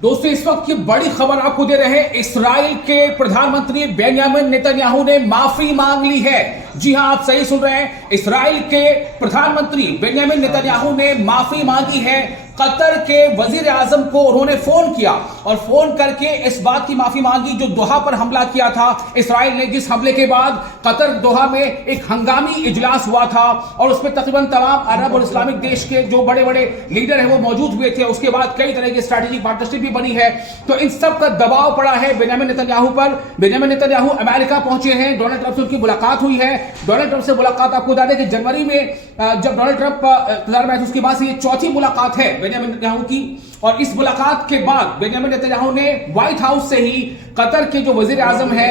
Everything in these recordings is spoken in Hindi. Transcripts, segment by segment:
दोस्तों, इस वक्त की बड़ी खबर आपको दे रहे हैं। इस्राइल के प्रधानमंत्री बेंयामिन नेतन्याहू ने माफी मांग ली है। जी हां, आप सही सुन रहे हैं। इस्राइल के प्रधानमंत्री बेंयामिन नेतन्याहू ने माफी मांगी है। कतर के वजीर आजम को उन्होंने फोन किया और फोन करके इस बात की माफी मांगी जो दोहा पर हमला किया था इस्राइल ने। जिस हमले के बाद कतर दोहा में एक हंगामी इजलास हुआ था और उसमें तकरीबन तमाम अरब और इस्लामिक देश के जो बड़े बड़े लीडर हैं वो मौजूद हुए थे। उसके बाद कई तरह की स्ट्रैटेजिक पार्टनरशिप भी बनी है। तो इन सब का दबाव पड़ा है बेंयामिन नेतन्याहू पर। बेंयामिन नेतन्याहू अमेरिका पहुंचे हैं। डोनाल्ड ट्रंप से उनकी मुलाकात हुई है। डोनाल्ड ट्रंप से मुलाकात, आपको बता दें कि जनवरी में जब डोनाल्ड ट्रंप प्रधानमंत्री में उसके बाद से ये चौथी मुलाकात है बेंयामिन नेतन्याहू की। और इस मुलाकात के बाद बेंयामिन नेतन्याहू ने व्हाइट हाउस से ही कतर के जो वजीर आजम है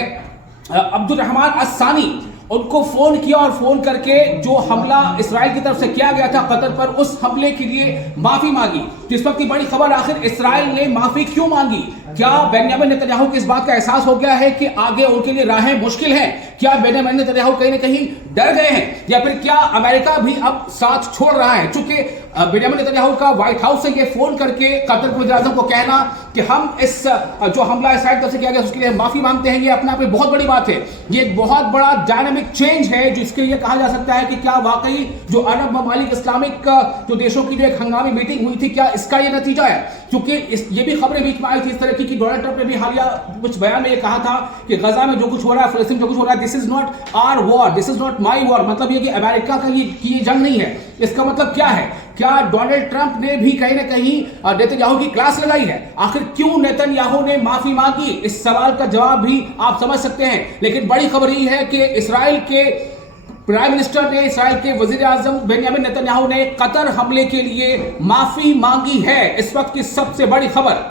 अब्दुर्रहमान अस्सानी उनको फोन किया और फोन करके जो हमला इस्राइल की तरफ से किया गया था कतर पर, उस हमले के लिए माफी मांगी। जिस वक्त की बड़ी खबर, आखिर इस्राइल ने माफी क्यों मांगी? क्या बेंयामिन नेतन्याहू को इस बात का एहसास हो गया है कि आगे उनके लिए राहें मुश्किल हैं? क्या बेंयामिन नेतन्याहू कहीं ना कहीं डर गए हैं या फिर क्या अमेरिका भी अब साथ छोड़ रहा है? चूंकि बेंयामिन नेतन्याहू का व्हाइट हाउस से ये फोन करके कतर के वज़ीर आज़म को कहना कि हम इस जो हमला इस्राइल तरफ से किया गया उसके लिए माफी मांगते हैं, ये अपने आप में बहुत बड़ी बात है। ये एक बहुत बड़ा डायनामिक चेंज है जिसके लिए कहा जा सकता है कि क्या वाकई जो अरब ममालिक इस्लामिक जो देशों की जो एक हंगामी मीटिंग हुई थी, क्या इसका ये नतीजा है? क्योंकि ये भी खबरें बीच में आई थी इस तरह की डोनाल्ड ट्रंप ने भी हालिया कुछ बयान में ये कहा था कि गजा में जो कुछ हो रहा है, फिलिस्तीन में जो कुछ हो रहा है, this is not our war, this is not my war. मतलब ये कि अमेरिका का ये जंग नहीं है। इसका मतलब क्या है? क्या डोनाल्ड ट्रंप ने भी कहीं ना कहीं नेतन्याहू की क्लास लगाई है? आखिर क्यों नेतन्याहू ने माफी मांगी? इस सवाल का जवाब भी आप समझ सकते हैं। लेकिन बड़ी खबर यह है कि इस्राइल के प्राइम मिनिस्टर ने, इस्राइल के वजीर आजम बेंयामिन नेतन्याहू ने कतर हमले के लिए माफी मांगी है। इस वक्त की सबसे बड़ी खबर।